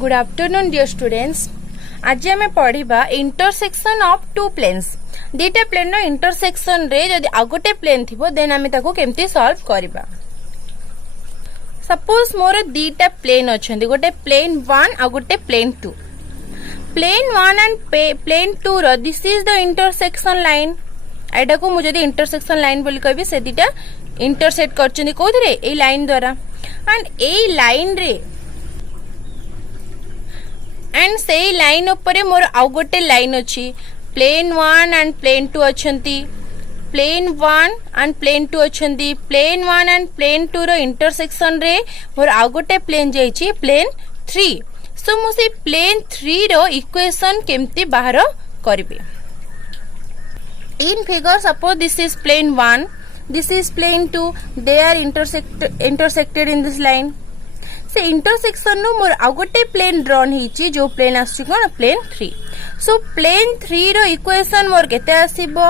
Good afternoon dear students. आज आम पढ़ा इंटरसेक्शन ऑफ टू प्लेन्स। दीटा प्लेन रो इंटरसेक्शन रे जदि आ गोटे प्लेन थिबो देन आमे ताको केमती सॉल्व करबा। सपोज मोर दीटा प्लेन अछंदी, गोटे प्लेन 1 आ गोटे प्लेन 2। प्लेन 1 एंड प्लेन 2 रो this is the intersection line. एटा को मु जदि इंटरसेक्शन लाइन बोली कहबी से दीटा इंटरसेक्ट करचंदी कोथरे ए लाइन द्वारा। एंड ए लाइन रे एंड से लाइन ऊपर मोर आउ गोटे लाइन अच्छी, प्लेन 1 एंड प्लेन 2 अच्छंती, प्लेन 1 एंड प्लेन 2 अच्छंती। प्लेन 1 एंड प्लेन 2 रो इंटरसेक्शन रे मोर आउ गोटे प्लेन जाइछि प्लेन 3। सो मु से प्लेन 3 रो इक्वेशन केमती बाहर करबे। In figure suppose this is plane 1, this is plane 2, they are intersected in this line। से इंटरसेक्शन नु मोर आ गोटे प्लेन ड्रॉन हिची जो प्लेन आसी कोन प्लेन 3। सो प्लेन 3 रो इक्वेशन मोर केते आसीबो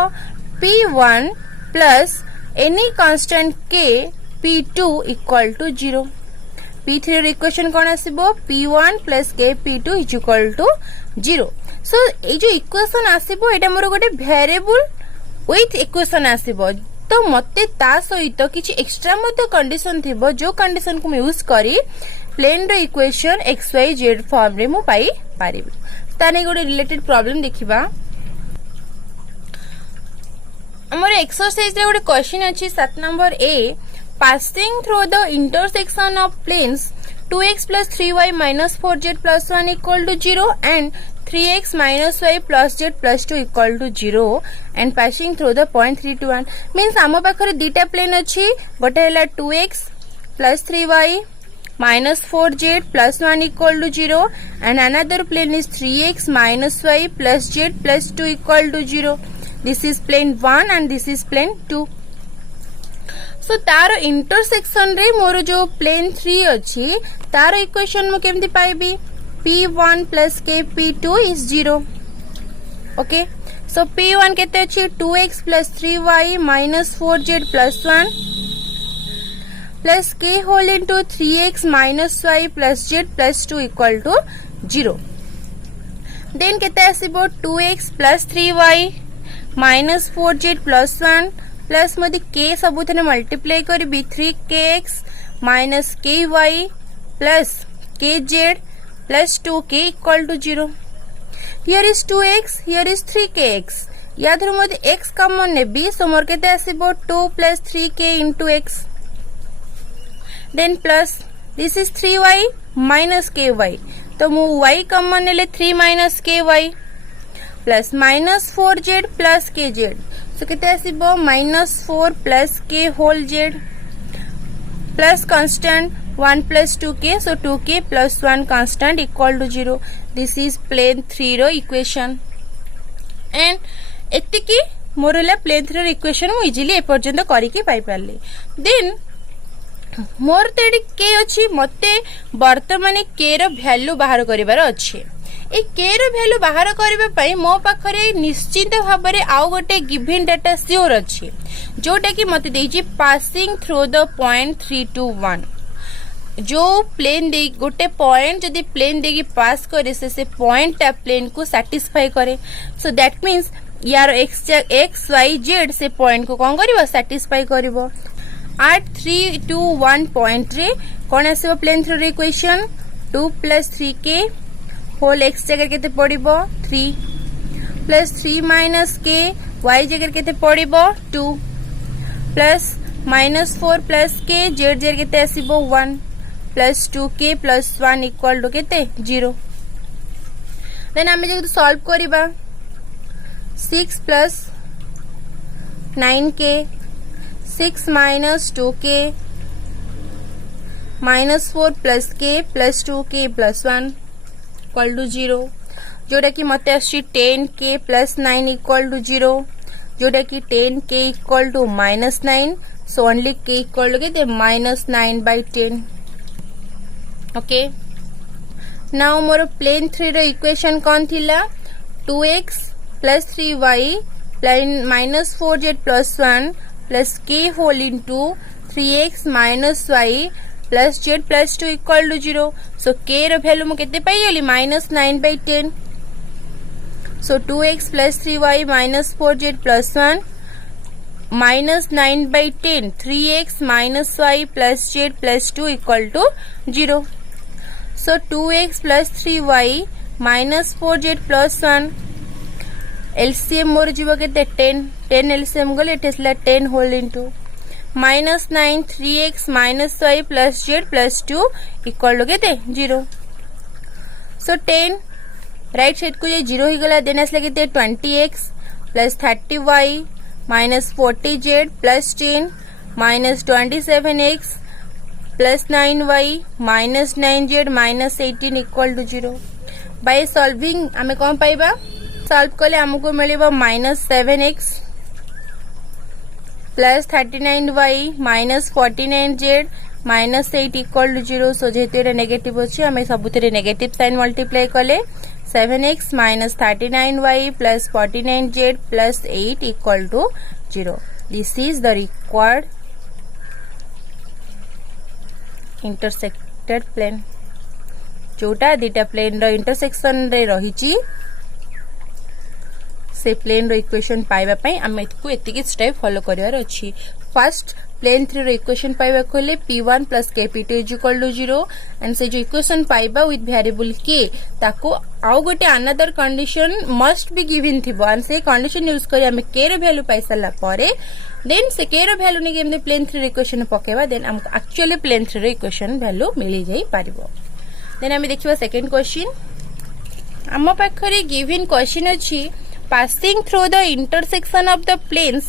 p1 plus any constant k p2 equal to 0। p3 रो इक्वेशन कोन आसीबो p1 plus k p2 is equal to 0। So ए जो इक्वेशन आसीबो एटा मोर गोटे वेरिएबल विथ इक्वेशन आसीबो। तो मते ता सहित किछि एक्स्ट्रा मते कंडीशन थिबो जो कंडीशन को यूज करी प्लेन रो equation x y z form रे मु पाई पारिबी। ताने गोटे रिलेटेड प्रॉब्लम देखिबा। हमर एक्सरसाइज रे गोटे क्वेश्चन अछि 7 नंबर ए, passing through the intersection of planes 2x plus 3y minus 4z plus 1 equal to 0 and 3x minus y plus z plus 2 equal to 0 and passing through the point 3 to 1 means आम पाखरे दीटा plane अच्छी, गोटे हैला 2x plus 3y minus 4z plus 1 equal to 0 and another plane is 3x minus y plus z plus 2 equal to 0। This is plane 1 and this is plane 2। सो तार intersection रे मोर जो plane 3 अच्छी तार इक्वेशन मु केमती पाइबी p1 plus k p2 is 0। Okay, so p1 केते अच्छी 2x plus 3y minus 4z plus 1 plus k whole into 3x minus y plus z plus 2 equal to 0। Then केते आसीबो 2x plus 3y minus 4z plus 1 plus मधि k सबु थने multiply करबी 3kx minus ky plus kz plus 2k equal to 0। Here is 2x, here is 3kx। या धर मधि x common नेबी, so मोर केते आसीबो 2 plus 3k into x। Then plus this is 3y minus ky, तो मु y कॉमन नेले 3 minus ky plus minus 4z plus kz। So केते आसीबो minus 4 plus k whole z plus constant 1 plus 2k, so 2k plus 1 constant equal to 0। This is plane 3 रो equation and एतिकी मोर हला plane 3 रो equation मु easily ए पर्यंत करिके पाई परली। देन मोर तेडी k अछि, मते वर्तमान k रो वैल्यू बाहर करिवार अछि। ए k रो वैल्यू बाहर करबा पई मो पाखरे निश्चित भाव रे आउ गोटे गिवन डाटा श्योर अछि जोटा कि मते देछि passing through the point 3 to 1। जो प्लेन दे गोटे पॉइंट जदि प्लेन देगी पास करे से पॉइंट टा प्लेन को सैटिस्फाई करे। सो दैट मींस यार x y z से पॉइंट को कोन करबो सैटिस्फाई करबो। एट 3 to 1 पॉइंट रे कोन आसीबो प्लेन 3 रे equation 2 plus 3k whole x जगह केते पड़िबो 3 प्लस 3 माइनस k y जगह केते पड़िबो 2 plus minus 4 plus k z जगह केते आसीबो 1 plus 2k plus 1 equal to केते 0। देन आमे जब सॉल्व करिबा 6 plus 9k 6 minus 2k minus 4 plus k plus 2k plus 1 equal to 0, जोटा कि मते आसी 10k प्लस 9 इक्वल टू 0, जोटा कि 10k equal to minus 9। So only k equal to केते माइनस 9 बाय 10। ओके, नाउ मोर प्लेन 3 रो इक्वेशन कोन थिला 2x plus 3y minus 4z plus 1 plus k whole into 3x minus y plus z plus 2 equal to 0. So k रो value मु केते पाई गेली -9/10. सो 2x plus 3y minus 4z plus 1 -9/10 3x minus y plus z plus 2 equal to 0. So 2x plus 3y minus 4z plus 1 LCM मोर जीव केते 10 LCM गले एठेसला 10 whole into -9 3x minus y plus z plus 2 equal to केते 0. So 10 right side को ये 0 ही गला देने से लगते 20x plus 30y minus 40z plus 10 minus 27x plus 9y minus 9z minus 18 equal to 0. By solving आमे कौन पाइबा सॉल्व कले हमको मिलेबा -7x plus 39y minus 49z minus 8 equal to 0. So जेहेतु एटा नेगेटिव अछि हमें सबुतरे नेगेटिव साइन मल्टीप्लाई कले 7x minus 39y plus 49z plus 8 equal to 0. This is the required intersected plane. जोटा दिटा प्लेन रो इंटरसेक्शन रे रहिची से प्लेन रो इक्वेशन पाइबा पई हम एतको एतिकी स्टेप फॉलो करिवार अछि. फर्स्ट प्लेन 3 रो इक्वेशन पाइबा कोले p1 plus kp2 is equal to 0 and से जो इक्वेशन पाइबा विथ वेरिएबल k ताको आउ गोटे another condition must be given थिबो एंड से कंडीशन यूज करी हम k रो वैल्यू पाइ सला पारे देन से k रो वैल्यू ने हम प्लेन 3 रो इक्वेशन पकेबा देन हमको एक्चुअली प्लेन 3 रो इक्वेशन वैल्यू मिली जाई पारिबो. देन हम देखिबा सेकंड क्वेश्चन. हम पाखरे गिवन क्वेश्चन अछि passing through the intersection of the planes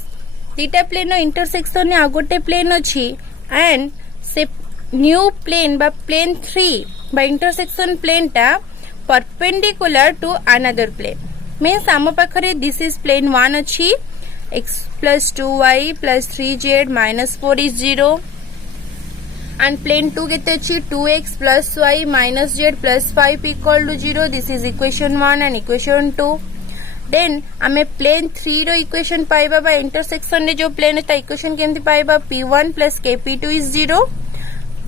दीटा प्लेन इंटरसेक्शन आ गोटे प्लेन अच्छी एंड से न्यू प्लेन बा प्लेन 3 बा इंटरसेक्शन प्लेन टा perpendicular to another plane means आम पाखरे दिस इज प्लेन 1 अच्छी x plus 2y plus 3z minus 4 is 0 and plane 2 केते अच्छी 2x plus y minus z plus 5 equal to 0. This is equation 1 and equation 2. Then आमे plane 3 रो equation पाइबा बा intersection ने जो प्लेन ता इक्वेशन केमती पाइबा p1 plus kp2 is 0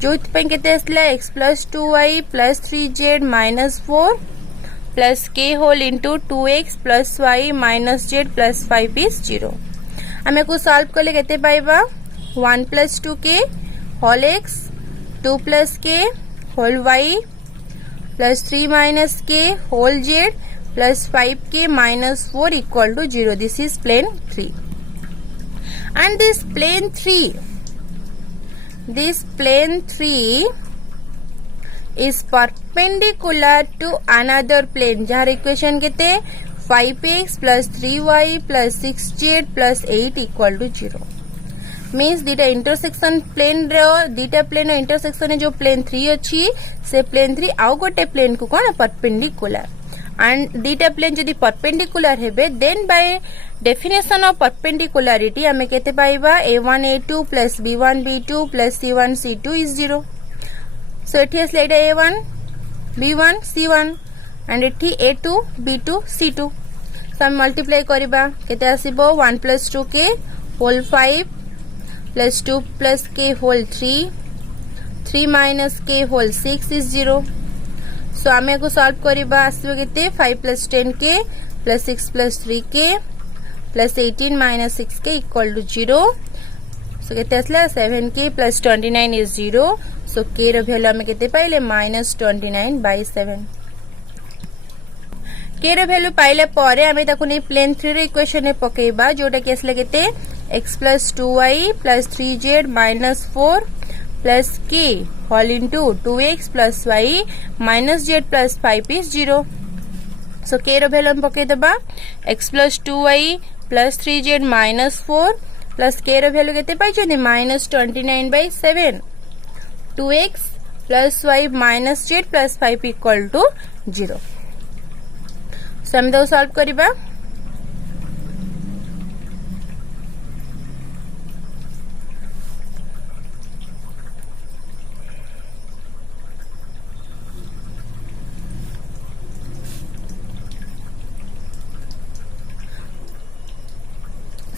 जो पे केते असला x plus 2y plus 3z minus 4 plus k whole into 2x plus y minus z plus 5 is 0. आमे को सॉल्व करले केते पाइबा 1 plus 2k whole x 2 plus k whole y plus 3 minus k whole z plus 5k minus 4 equal to 0. This is plane 3 and this plane 3 is perpendicular to another plane jar equation केते 5x plus 3y plus 6z plus 8 equal to 0. Means दीटा intersection plane रो दीटा plane intersection जो plane 3 अच्छी से plane 3 आउ गोटे plane को कौन परपेंडिकुलर and dita plane जदि perpendicular हेबे then by definition of perpendicularity हमें केते पाइबा a1 a2 plus b1 b2 plus c1 c2 is 0. so एठी असले एटा a1 b1 c1 and एठी a2 b2 c2. so हम मल्टीप्लाई करिबा केते आसीबो 1 plus 2k whole 5 plus 2 plus k whole 3 minus k whole 6 is 0. सो आमे को सॉल्व करिबा आसीबो केते 5 plus 10k plus 6 plus 3k plus 18 minus 6k equal to 0. सो केते असला 7k plus 29 is 0. So k रो वैल्यू आमे केते पाइले -29/7. k रो वैल्यू पाइले परे आमे ताको नै प्लेन 3 रो इक्वेशन ने पकेबा जोटा के असला केते x plus 2y plus 3z minus 4 plus k whole into 2x plus y minus z plus 5 is 0. So k रो वैल्यू हम पके दबा x plus 2y plus 3z minus 4 plus k रो वैल्यू केते पाइ छने -29/7 2x plus y minus z plus 5 equal to 0. So हम दो solve करिबा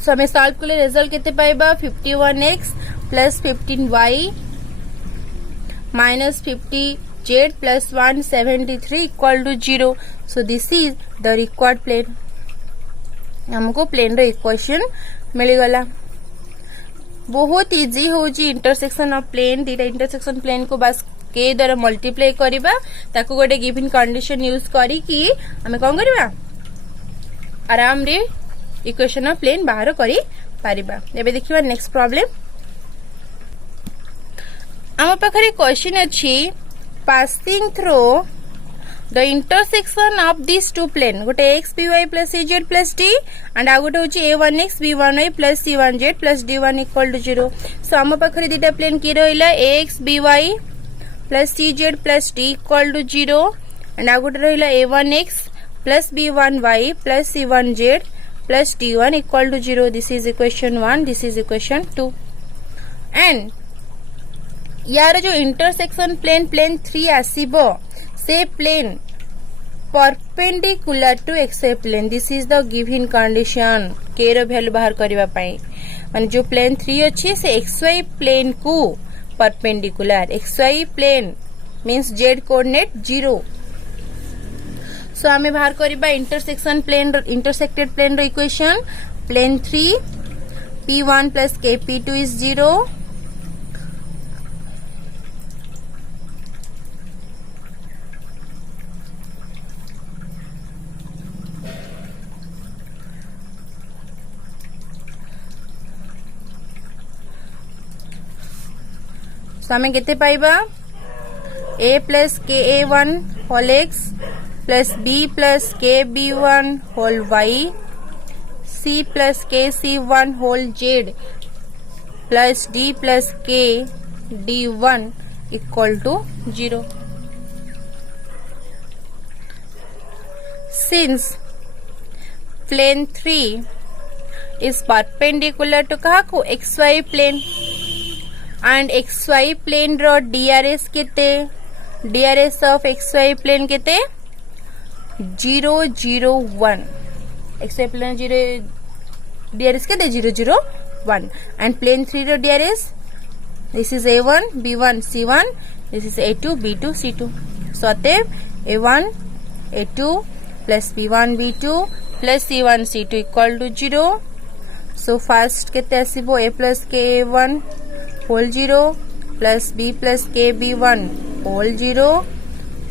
सो हमें सॉल्व कर रिजल्ट केते पाइबा 51x plus 15y minus 50z plus 173 equal to 0. So this is the required plane. हमको प्लेन रो इक्वेशन मिलगला. बहुत इजी हो जी इंटरसेक्शन ऑफ प्लेन. दीटा इंटरसेक्शन प्लेन को बस के द्वारा मल्टीप्लाई करबा, ताको गोटे गिवन कंडीशन यूज करी कि हमें कौन करबा आराम रे इक्वेशन ऑफ प्लेन बाहर करी पारिबा. एबे देखिबा नेक्स्ट प्रॉब्लम. हम पाखरे क्वेश्चन अछि passing through the intersection of these two plane. गोटे x by plus az plus d and आ गोटे होची a1x b1y plus c1z plus d1 equal to 0. So हम पाखरे दिटा प्लेन की रहिला ax by plus cz plus d equal to 0 and आ गोटे रहिला a1x plus b1y plus c1z plus d1 equal to 0. This is equation 1. This is equation 2. And यार जो intersection plane plane 3 आसीबो से plane perpendicular to XY plane. This is the given condition के रो value बाहर करबा पई. माने जो प्लेन 3 अछि से एक्सवाई प्लेन को perpendicular. XY plane means Z coordinate 0. So हमें बाहर करबा इंटरसेक्शन प्लेन इंटरसेक्टेड प्लेन रो equation. Plane 3 p1 plus kp2 is 0. हमें केते पाइबा a plus ka1 whole x plus b plus kb1 whole y c plus kc1 whole z plus d plus k d1 equal to 0. Since plane 3 is perpendicular to कहा को xy plane and xy plane row DRS केते DRS of xy plane केते 0 0 1. xy plane 0 DRS केते 0 0 1 and plane 3 row DRS this is a1 b1 c1 this is a2 b2 c2. so अतएव a1 a2 plus b1 b2 plus c1 c2 equal to 0. so first केते आसीबो a plus ka1 whole 0 plus b plus kb1 whole 0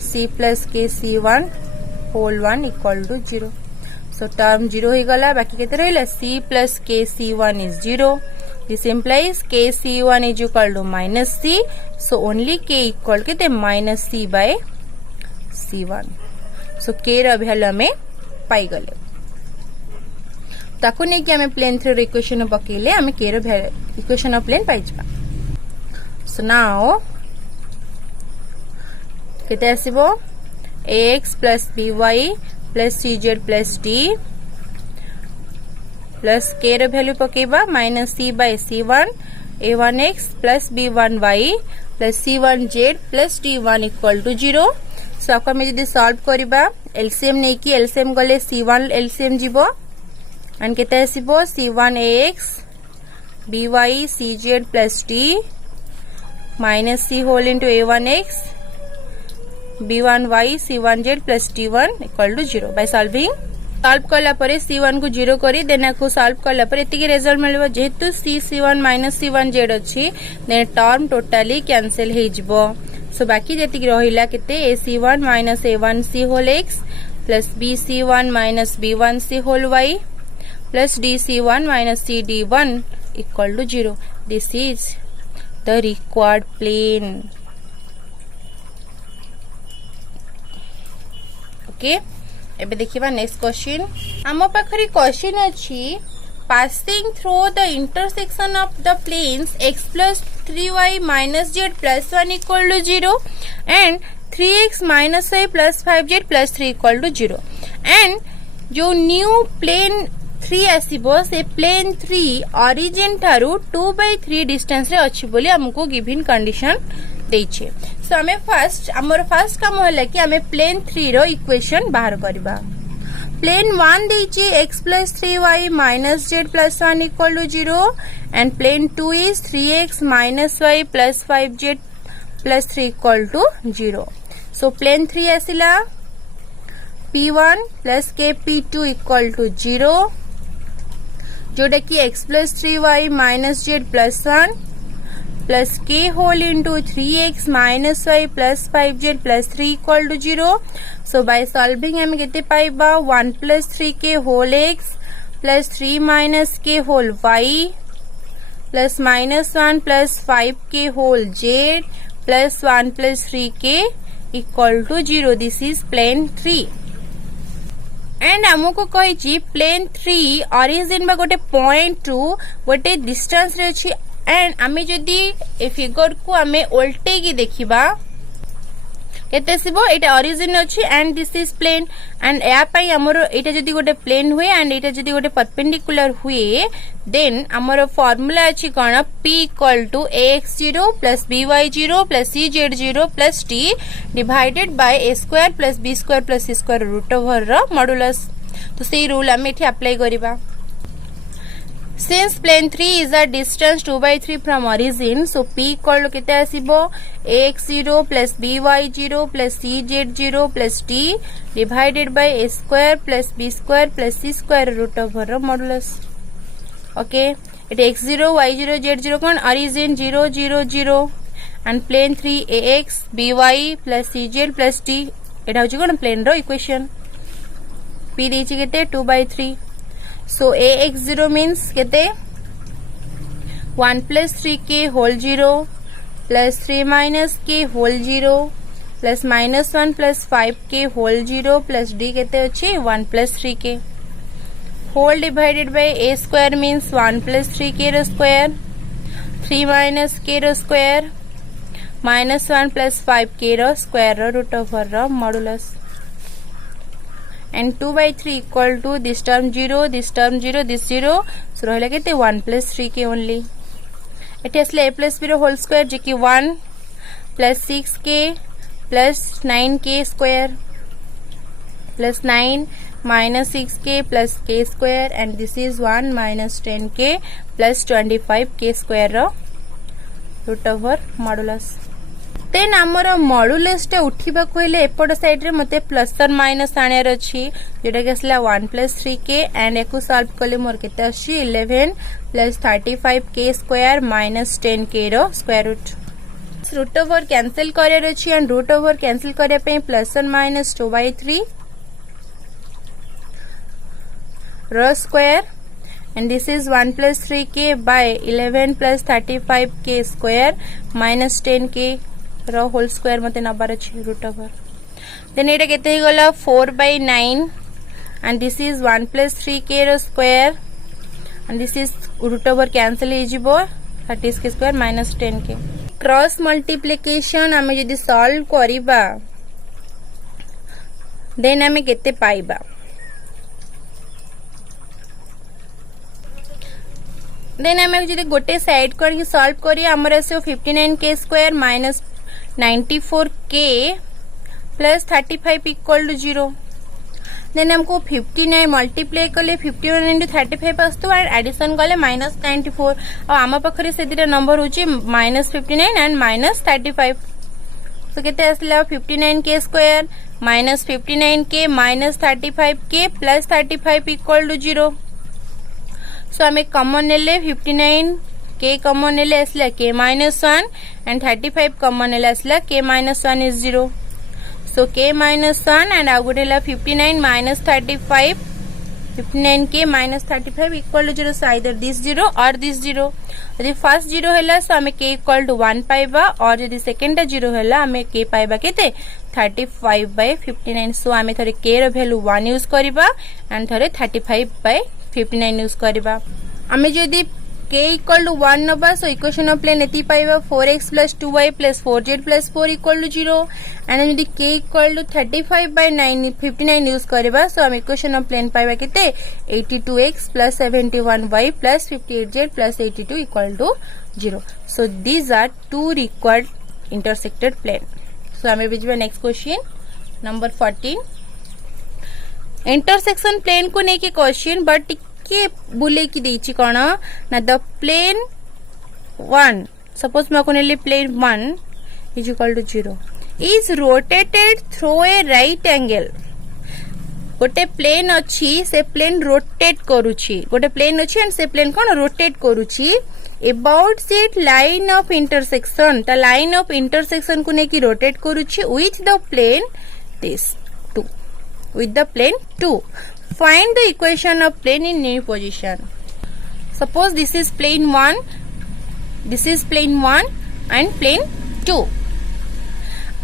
c plus kc1 whole 1 equal to 0. so term 0 हो गला. बाकी केते रहला c plus kc1 is 0. this implies kc1 is equal to minus c. so only k equal केते minus c by c1. so k रो value हमें पाई गले. ताको नै कि हमें प्लेन 3 रो इक्वेशन पकेले हमें k रो इक्वेशन ऑफ प्लेन पाई जबा. So now केते आसीबो ax plus by plus cz plus d plus k रो वैल्यू पकेबा minus c by c1 a1x plus b1y plus c1z plus d1 equal to 0. so आपका में यदि सॉल्व करबा एलसीएम नै कि एलसीएम गले c1 एलसीएम जीवो एंड केते आसीबो c1 ax by cz plus d minus c whole into a1x b1y c1z plus d1 equal to 0. by solving solve करला परे c1 को 0 करी देना को सॉल्व करला परे एतिके रिजल्ट मिलबो. जेहेतु c1 minus c1z अछि देन टर्म टोटली कैंसिल हे जिवो. सो बाकी जेतिके रहिला केते ac1 minus a1c whole x plus bc1 minus b1c whole y plus dc1 minus cd1 equal to 0. this is the required plane. okay एबे देखिबा नेक्स्ट क्वेश्चन. हम पाखरी question अछि passing through the intersection of the planes x plus 3y minus z plus 1 equal to 0 and 3x minus y plus 5z plus 3 equal to 0. and जो new plain 3 आसीबो से plane 3 origin Tharu 2/3 distance रे अछि बोली हमको given condition देइछे. सो हमें हमर first काम होला कि हमें प्लेन 3 रो इक्वेशन बाहर करबा. प्लेन 1 देइछे x plus 3y minus z plus 1 equal to 0 and plane 2 is 3x minus y plus 5z plus 3 equal to 0. So plane 3 आसिला P1 plus K P2 equal to 0 जोटा कि x plus 3y minus z plus 1 plus k whole into 3x minus y plus 5z plus 3 equal to 0. So by solving हम केते पाइबा 1 plus 3k whole x plus 3 minus k whole y plus minus 1 plus 5k whole z plus 1 plus 3k equal to 0. This is plane 3. And आमको कही plane 3 origin बा गोटे point two गोटे distance रे अछि एंड आमे जदी ए फिगर को आमे उल्टे की देखिबा केते सिबो एटा ऑरिजिन अछि and this is plane and या पई हमरो एटा जदी गोटे प्लेन हुए एंड एटा जदी गोटे परपेंडिकुलर हुए देन हमरो फार्मूला अछि कोन p equal to ax0 plus by0 plus cz0 plus t divided by a square plus b square plus c square root over रो मॉडुलस तो सेही रूल हम एठी अप्लाई करिबा. Since plane 3 is a distance 2/3 from origin, so p equal to केते आसीबो ax0 plus by0 plus cz0 plus t divided by a square plus b square plus c square root over modulus. Okay, it x0 y0 z0 kon origin 0 0 0 and plane 3 ax by plus cz plus t एटा होची कोन plane रो equation p देछि केते 2/3. So ax0 means केते 1 plus 3k whole 0 plus 3 minus k whole 0 plus minus 1 plus 5k whole 0 plus d केते अछि 1 plus 3k whole divided by a square means 1 plus 3k row square 3 minus k row square minus 1 plus 5k row square row root over row modulus. And 2/3 equal to this term 0, this term 0, this 0. So रहला केते 1 plus 3k only. एठी असले a plus b row whole square जे कि 1 plus 6k plus 9k square plus 9 minus 6k plus k square and this is 1 minus 10k plus 25k square row root over modulus. Then आमर modulus टा उठिबा कोइले एपड side रे मते plus और minus Aner अछि जेटा के असला 1 plus 3k and echo solve करले मोर केते अछि 11 plus 35k square minus 10k रो square root. Root over cancel करियर अछि एंड रूट ओवर कैंसिल करिया पे प्लस और माइनस 2/3 रो square and this is 1 plus 3k by 11 plus 35k square minus 10k row whole square मते number अछि root over. Then एटा केते ही गला 4/9 and this is 1 plus 3k रो square and this is root over cancel हे जिवो 30k square minus 10k. Cross multiplication हमें यदि solve करिबा देन हमें केते पाइबा देन हमें यदि गोटे साइड करके सॉल्व करी हमर आसे 59k square minus 94k plus 35 equal to 0. देन हमको 59 मल्टीप्लाई कले 51 into 35 आस्तु एंड एडिशन कले -94 और आमा पाखरे से दिटा नंबर होची -59 एंड -35. सो केते आसला 59k square -59k -35k plus 35 equal to 0. So हमें कॉमन नेले 59 k कॉमन नेले असला k -1 and 35 कॉमन नेले असला k -1 is 0. So k -1 and आउ गोटे 59 minus 35 59k minus 35 equal to 0. So either this 0 or this 0. यदि फर्स्ट 0 हैला सो हमें k equal to 1 पाइबा और यदि सेकंड टा 0 हैला हमें k पाइबा केते 35/59. सो हमें थरे k रो वैल्यू 1 यूज करिबा एंड थरे 35/59 यूज करिबा. हमें यदि k equal to 1 नबा सो इक्वेशन ऑफ प्लेन एती पाइबा 4x plus 2y plus 4z plus 4 equal to 0 and यदि k equal to 35/59 यूज करिबा सो हम इक्वेशन ऑफ प्लेन पाइबा केते 82x plus 71y plus 58z plus 82 equal to 0. So these are two required intersected plane. So हमें बिजबा next question number 14. Intersection plane को नेके question but के बुले की देछि कोन ना द प्लेन 1 सपोज मैं कोनेले plane 1 is equal to 0 is rotated through a right angle गोटे प्लेन अच्छी से प्लेन रोटेट करूची गोटे प्लेन अच्छी एंड से प्लेन कौन रोटेट करूची अबाउट सीट लाइन ऑफ इंटरसेक्शन ता लाइन ऑफ इंटरसेक्शन को नेकी रोटेट करूची with the plane this 2 with the plane 2 find the equation of plane in new position suppose this is plane 1 and plane 2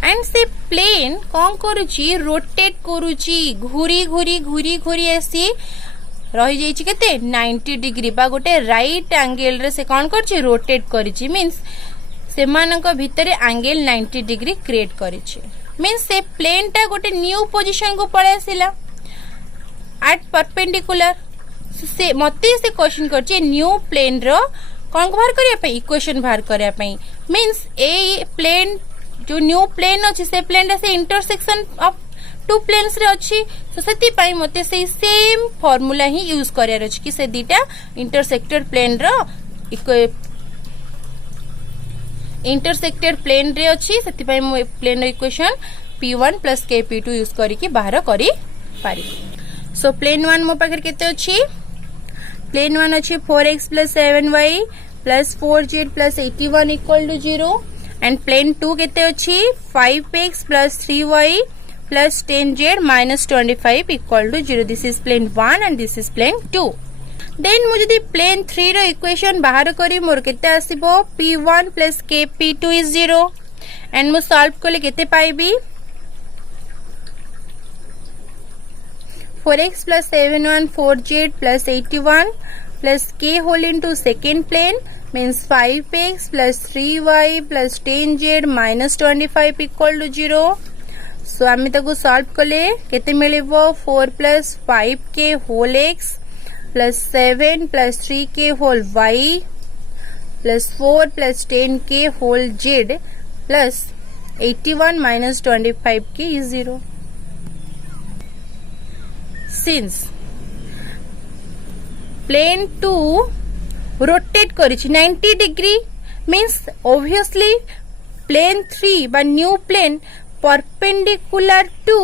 and से plane कौन करूची rotate करूची घूरी घूरी घूरी घूरी ऐसी रही जाइछि केते 90 डिग्री बा गोटे राइट एंगल रे से कौन करछि रोटेट करिछि मींस सेमानक भितरे एंगल 90 डिग्री क्रिएट करिछि मीन्स से प्लेन टा गोटे न्यू पोजीशन को पळे आसिला एट परपेंडिकुलर से मते से क्वेश्चन करछि न्यू प्लेन रो कोन बाहर करिया पे इक्वेशन बाहर करिया पे मींस ए प्लेन जो न्यू प्लेन अछि से प्लेन से इंटरसेक्शन ऑफ टू प्लेन्स रे अछि सो सेति पई मते से सेम फार्मूला ही यूज करिया अछि कि से दीटा इंटरसेक्टेड प्लेन रो इंटरसेक्टेड प्लेन रे अछि सेति पई मो प्लेन रो equation p1 plus kp2 use करी कि बाहर करी पारी सो प्लेन 1 मो पाकर केते अछि प्लेन 1 अछि 4x plus 7y plus 4z plus 81 equal to 0 and plane 2 केते अछि 5x plus 3y plus 10z minus 25 equal to 0 this is plane 1 and this is plane 2 then मु जदी प्लेन 3 रो इक्वेशन बाहर करी मोर केते आसीबो p1 plus kp2 is 0 and मु सॉल्व करले केते पाइबी 4x plus 7y 4z plus 81 plus k whole into second plane means 5x plus 3y plus 10z minus 25 equal to 0 सो आमी ताको सॉल्व करले केते मिलिबो 4 plus 5k whole x plus 7 plus 3k whole y plus 4 plus 10k whole z plus 81 minus 25k is 0. Since plane 2 rotate करिछि 90 degree means obviously plane 3 by new plane perpendicular to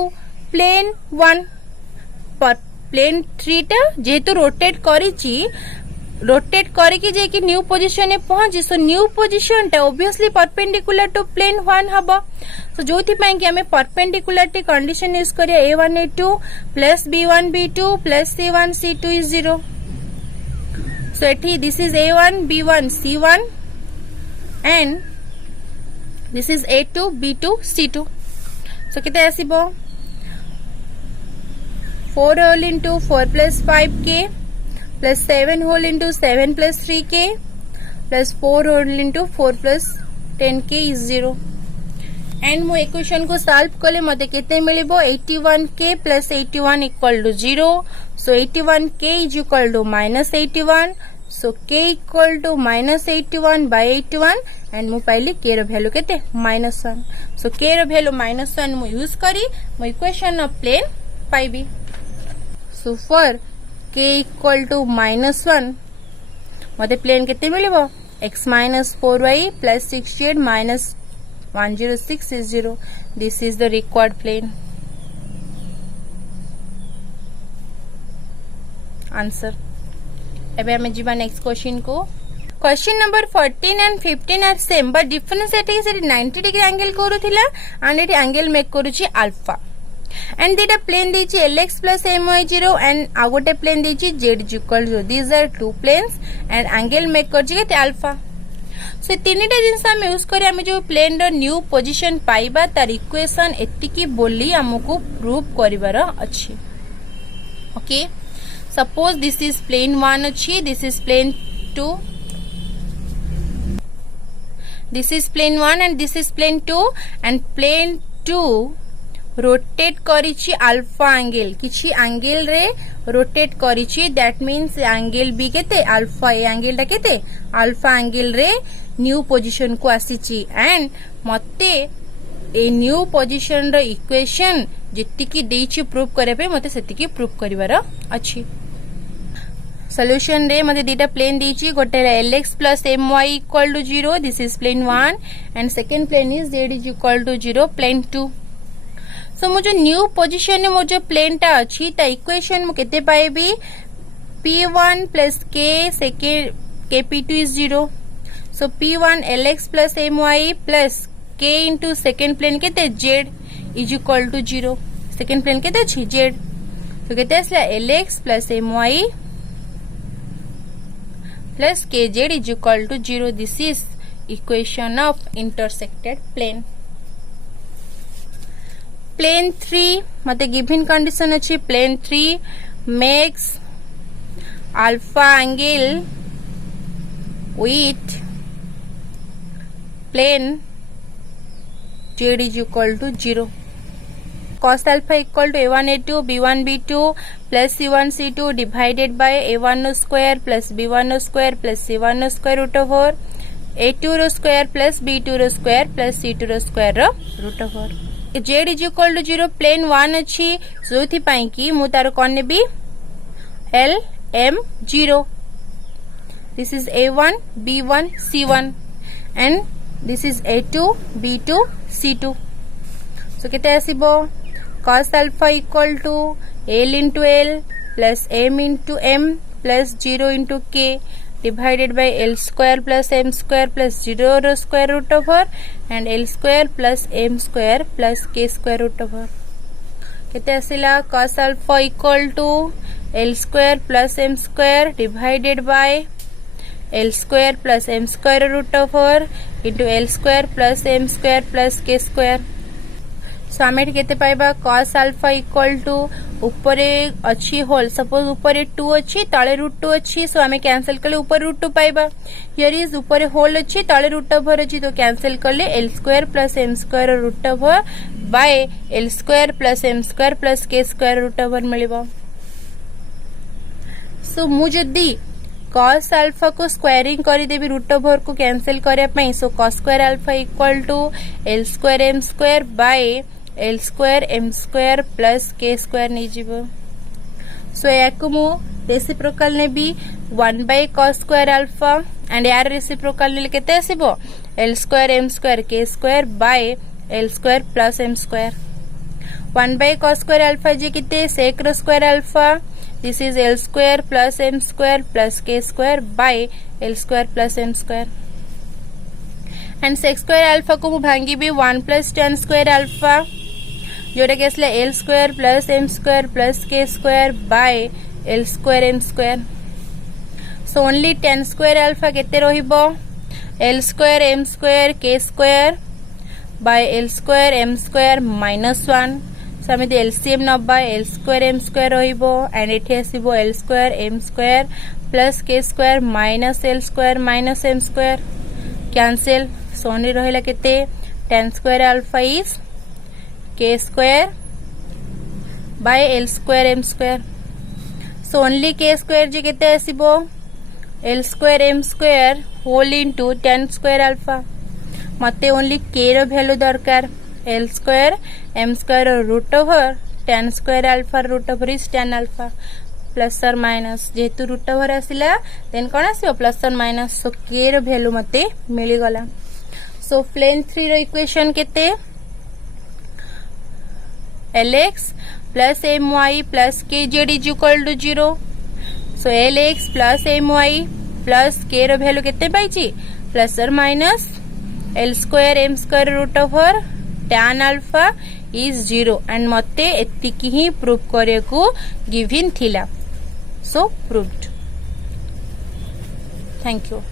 plane 1 पर plane 3 टा जेतु rotate करिकी जे कि new position में पहुंची so new position टा obviously perpendicular to plane 1 हबो सो जोथि पई कि हमें परपेंडिकुलरिटी कंडीशन यूज करिया a1 a2 plus b1 b2 plus c1 c2 is 0 सो एठी this is a1 b1 c1 and this is a2 b2 c2 सो केते आसीबो 4 whole into 4 plus 5k plus 7 whole into 7 plus 3k plus 4 whole into 4 plus 10k is 0 and मो equation को solve करले मते केते मिलिबो 81k plus 81 equal to 0 so 81k is equal to minus 81 so k equal to minus 81 by 81 and मो पाइली k रो value केते -1 so k रो value -1 मो यूज करी मो इक्वेशन ऑफ प्लेन पाइबी so for k equal to -1 मते plane केते मिलिबो x minus 4y plus 6z minus 106 is 0 this is the required plane answer एबे हमें जीवा नेक्स्ट क्वेश्चन को question number 14 and 15 are same but difference एटी से 90 degree angle करूथिला एंड एटी एंगल मेक करूची अल्फा एंड दीटा प्लेन देची lx plus my0 एंड आ गोटे प्लेन देची z equal to these are two planes and angle make करची केते अल्फा सो तीनटा जिंस हम यूज करी हम जो प्लेन रो न्यू पोजीशन पाइबा तार इक्वेशन एतिकी बोली हमको प्रूव करिवार अछि okay suppose this is plane 1 अछि this is plane 2 this is plane 1 and this is plane 2 and plane 2 rotate करिछि अल्फा एंगल किछि एंगल रे रोटेट करिछि दैट मींस एंगल बी केते अल्फा ए एंगल ता केते अल्फा एंगल रे न्यू पोजीशन को आसीछि एंड मते ए न्यू पोजीशन रो इक्वेशन जति की देछि प्रूव करे पे मते सेति की प्रूव करिवार अछि सॉल्यूशन रे मते दीटा प्लेन दीची गोटे lx plus my equal to 0 this is plane 1 and second plane is z is equal to 0 plane 2 so मो जो न्यू पोजीशन में मो जो प्लेन टा अछि ता इक्वेशन मु केते पाइबी p1 plus k second kp2 is 0 so p1 lx plus my plus k into second plane केते z is equal to 0 second plane केते अछि z so केते असला lx plus my plus kz is equal to 0 this is equation of intersected plane plane 3 मते given condition अछि plane 3 makes alpha angle with plane z is equal to 0 cos alpha equal to a1 a2 b1 b2 plus c1 c2 divided by a1 square plus b1 square plus c1 square root over a2 square plus b2 square plus c2 square root over z is equal to 0 plane 1 अछि जोथि पई की मु तार कोन नेबी l m 0 this is a1 b1 c1 and this is a2 b2 c2 so केते आसीबो cos alpha equal to l into l plus m into m plus 0 into k divided by l square plus m square plus 0 square root over and l square plus m square plus k square root over केते आसिला cos alpha equal to l square plus m square divided by l square plus m square root over into l square plus m square plus k square सो आमे केते पाइबा cos alpha equal to ऊपरे अछि whole suppose ऊपरे 2 अछि तळे √2 अछि सो आमे कैंसिल करले ऊपर √2 पाइबा हियर इज ऊपरे होल अछि तळे √over अछि तो कैंसिल करले l square plus m square √over by l square plus m square plus k square √over मिलिबो सो मु जदी cos alpha को स्क्वायरिंग करी देबी √over को कैंसिल करे पई सो cos square alpha equal to l square m square by l square m square plus k square नहीं जीवो सो याको मु रेसिप्रोकल ने भी 1 by cos square alpha and यार रेसिप्रोकल ने केते आसीबो l square m square k square by l square plus m square 1 by cos square alpha जे केते sec row square alpha this is l square plus m square plus k square by l square plus m square and sec square alpha को मु भांगी भी 1 plus tan square alpha जोटा के असले l square plus m square plus k square by l square m square so only tan square alpha केते रहिबो l square m square k square by l square m square minus 1 so आमे LCM नबा l square m square रहिबो and एठी आसीबो l square m square plus k square minus l square minus m square cancel so only रहिला केते tan square alpha is k square by l square m square so only k square जे केते आसीबो l square m square whole into tan square alpha मते only k रो value दरकार l square m square root over tan square alpha root over is tan alpha plus or minus जेतु root over आसिला then कोन आसीबो plus or minus so k रो value मते मिली गला so plane 3 रो इक्वेशन केते lx plus my plus kz is equal to 0 so lx plus my plus k रो वैल्यू केते पाइची plus or minus l square m square root over tan alpha is 0 and मते एतिकी ही prove करे को given थिला so proved thank you